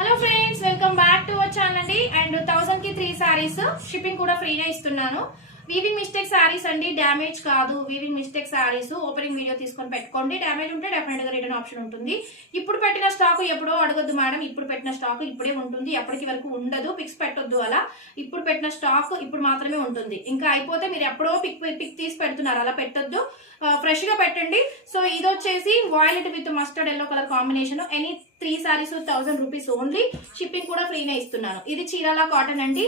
Hello friends, welcome back to our channel అండి. And 1000 కి 3 saris shipping కూడా ఫ్రీగా ఇస్తున్నాను. వీవింగ్ మిస్టేక్ సారీస్ అండి, డ్యామేజ్ కాదు. Weaving mistake saris opening video తీసుకొని పెట్టుకోండి. డ్యామేజ్ ఉంటే డెఫినెట్ గా రిటర్న్ ఆప్షన్ ఉంటుంది. ఇప్పుడు పెట్టిన స్టాక్ ఎప్పుడో అడగొద్దు మేడం, ఇప్పుడు పెట్టిన స్టాక్ ఇప్పుడే ఉంటుంది, ఎప్పటికి వరకు ఉండదు. పిక్స్ పెట్టొద్దు అలా. ఇప్పుడు పెట్టిన స్టాక్ ఇప్పుడు మాత్రమే ఉంటుంది. ఇంకా అయిపోతే మీరు ఎప్పుడో పిక్ తీసి పెడుతున్నారు, అలా పెట్టొద్దు. ఫ్రెష్ గా పెట్టండి. సో ఇది వచ్చేసి violet with mustard yellow colour combination. Any 3 saris 1000 rupees only. Shipping కూడా ఫ్రీనే ఇస్తున్నాను. ఇది చీరాల కాటన్ అండి,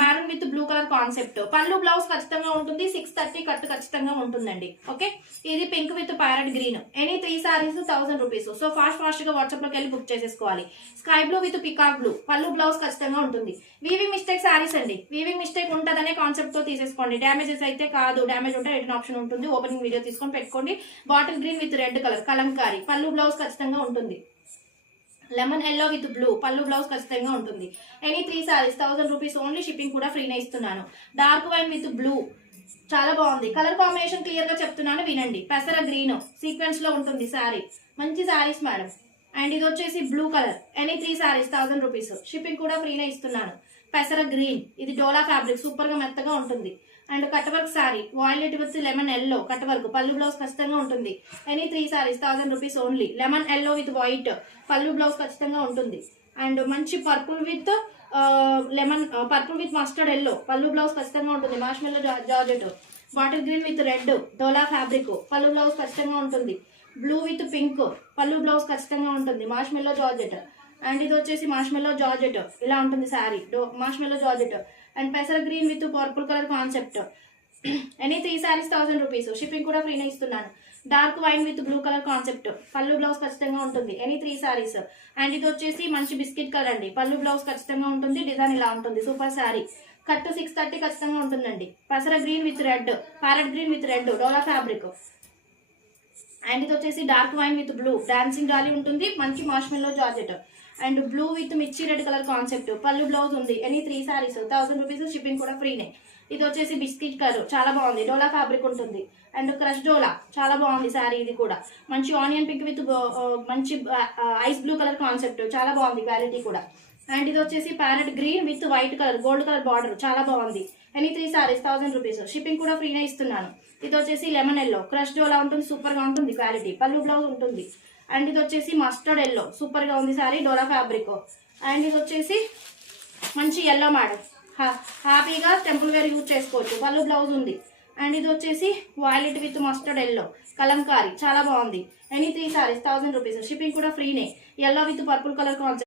maroon with blue colour concept. పళ్ళు బ్లౌజ్ ఖచ్చితంగా ఉంటుంది, 630 కట్ ఖచ్చితంగా ఉంటుందండి. ఓకే, ఇది pink with parrot green. Any 3 saris 1000 rupees. So fast గా వాట్సాప్ లోకి వెళ్ళి బుక్ చేసేసుకోవాలి. Sky blue with peacock blue, పళ్ళు బ్లౌజ్ ఖచ్చితంగా ఉంటుంది. వీవింగ్ మిస్టేక్ సారీస్ అండి, వీవింగ్ మిస్టేక్ ఉంటదనే కాన్సెప్ట్ తో తీసేసుకోండి. డ్యామేజెస్ అయితే కాదు, డ్యామేజ్ ఉంటే రిటర్న్ ఆప్షన్ ఉంటుంది. ఓపెనింగ్ వీడియో తీసుకొని పెట్టుకోండి. Bottle green with red colour Kalamkari, పళ్ళు బ్లౌజ్ ఖచ్చితంగా ఉంటుంది. లెమన్ ఎల్లో విత్ బ్లూ, పళ్ళు బ్లౌజ్ ఖచ్చితంగా ఉంటుంది. Any 3 saris 1000 rupees only. Shipping కూడా ఫ్రీనే ఇస్తున్నాను. డార్క్ వైన్ విత్ బ్లూ, చాలా బాగుంది. కలర్ కాంబినేషన్ క్లియర్ గా చెప్తున్నాను, వినండి. పెసర గ్రీన్ సీక్వెన్స్ లో ఉంటుంది సారీ, మంచి సారీస్ మేడం. అండ్ ఇది వచ్చేసి blue colour. Any 3 saris 1000 rupees. Shipping కూడా ఫ్రీనే ఇస్తున్నాను. పెసర గ్రీన్, ఇది డోలా ఫ్యాబ్రిక్, సూపర్ గా మెత్తగా ఉంటుంది. And cut work sorry, violet with lemon yellow cut work, పళ్ళు బ్లౌజ్ ఖచ్చితంగా ఉంటుంది. Any 3 saris 1000 rupees only. Lemon yellow with white, పళ్ళు బ్లౌజ్ ఖచ్చితంగా ఉంటుంది. అండ్ మంచి purple with purple with mustard yellow, పళ్ళు బ్లౌజ్ ఖచ్చితంగా ఉంటుంది. మార్ష్మెల్లో georgette. Bottle green with red, dola fabric, పళ్ళు బ్లౌజ్ ఖచ్చితంగా ఉంటుంది. బ్లూ విత్ పింక్, పళ్ళు బ్లౌజ్ ఖచ్చితంగా ఉంటుంది. మార్ష్మెల్లో జార్జెట్. అండ్ ఇది వచ్చేసి మార్ష్మెల్లో జార్జెట్, ఇలా ఉంటుంది శారీ, మార్ష్మెల్లో జార్జెట్. అండ్ పెసర green with purple colour concept. Any 3 saris 1000 rupees. Shipping కూడా ఫ్రీనే ఇస్తున్నాను. Dark wine with blue colour concept, పళ్ళు బ్లౌజ్ ఖచ్చితంగా ఉంటుంది. ఎనీ 3 సారీస్. అండ్ ఇది వచ్చేసి మంచి బిస్కెట్ కలర్ అండి, పళ్ళు బ్లౌజ్ ఖచ్చితంగా ఉంటుంది. డిజైన్ ఇలా ఉంటుంది, సూపర్ శారీ. కట్ 630 ఖచ్చితంగా ఉంటుందండి. పెసర green with red, parrot green with red, dola fabric. And ఇది వచ్చేసి dark wine with blue, dancing Dolly ఉంటుంది. మంచి మార్ష్మెల్లో జార్జెట్. అండ్ బ్లూ విత్ మిర్చి రెడ్ కలర్ కాన్సెప్ట్, పళ్ళు బ్లౌజ్ ఉంది. Any 3 saris 1000 rupees. షిప్పింగ్ కూడా ఫ్రీనే. ఇది వచ్చేసి బిస్కెట్ కలర్, చాలా బాగుంది. డోలా ఫ్యాబ్రిక్ ఉంటుంది. అండ్ క్రష్ డోలా, చాలా బాగుంది శారీ. ఇది కూడా మంచి ఆనియన్ పింక్ విత్ మంచి ఐస్ బ్లూ కలర్ కాన్సెప్ట్, చాలా బాగుంది క్వాలిటీ కూడా. అండ్ ఇది వచ్చేసి parrot green with white colour, gold colour border, చాలా బాగుంది. Any 3 saris 1000 rupees. షిప్పింగ్ కూడా ఫ్రీనే ఇస్తున్నాను. ఇది వచ్చేసి లెమన్ ఎల్లో, క్రష్ డోలా ఉంటుంది, సూపర్ గా ఉంటుంది క్వాలిటీ. పళ్ళు బ్లౌజ్ ఉంటుంది. అండ్ ఇది వచ్చేసి మస్టర్డ్ ఎల్లో, సూపర్ గా ఉంది సారీ, డోలా ఫ్యాబ్రిక్. అండ్ ఇది వచ్చేసి మంచి ఎల్లో మేడం, హ్యాపీగా టెంపుల్ వేర్ యూజ్ చేసుకోవచ్చు. పళ్ళు బ్లౌజ్ ఉంది. అండ్ ఇది వచ్చేసి violet with mustard yellow Kalamkari, చాలా బాగుంది. Any 3 saris 1000 rupees. షిప్పింగ్ కూడా ఫ్రీనే. Yellow with purple colour concept.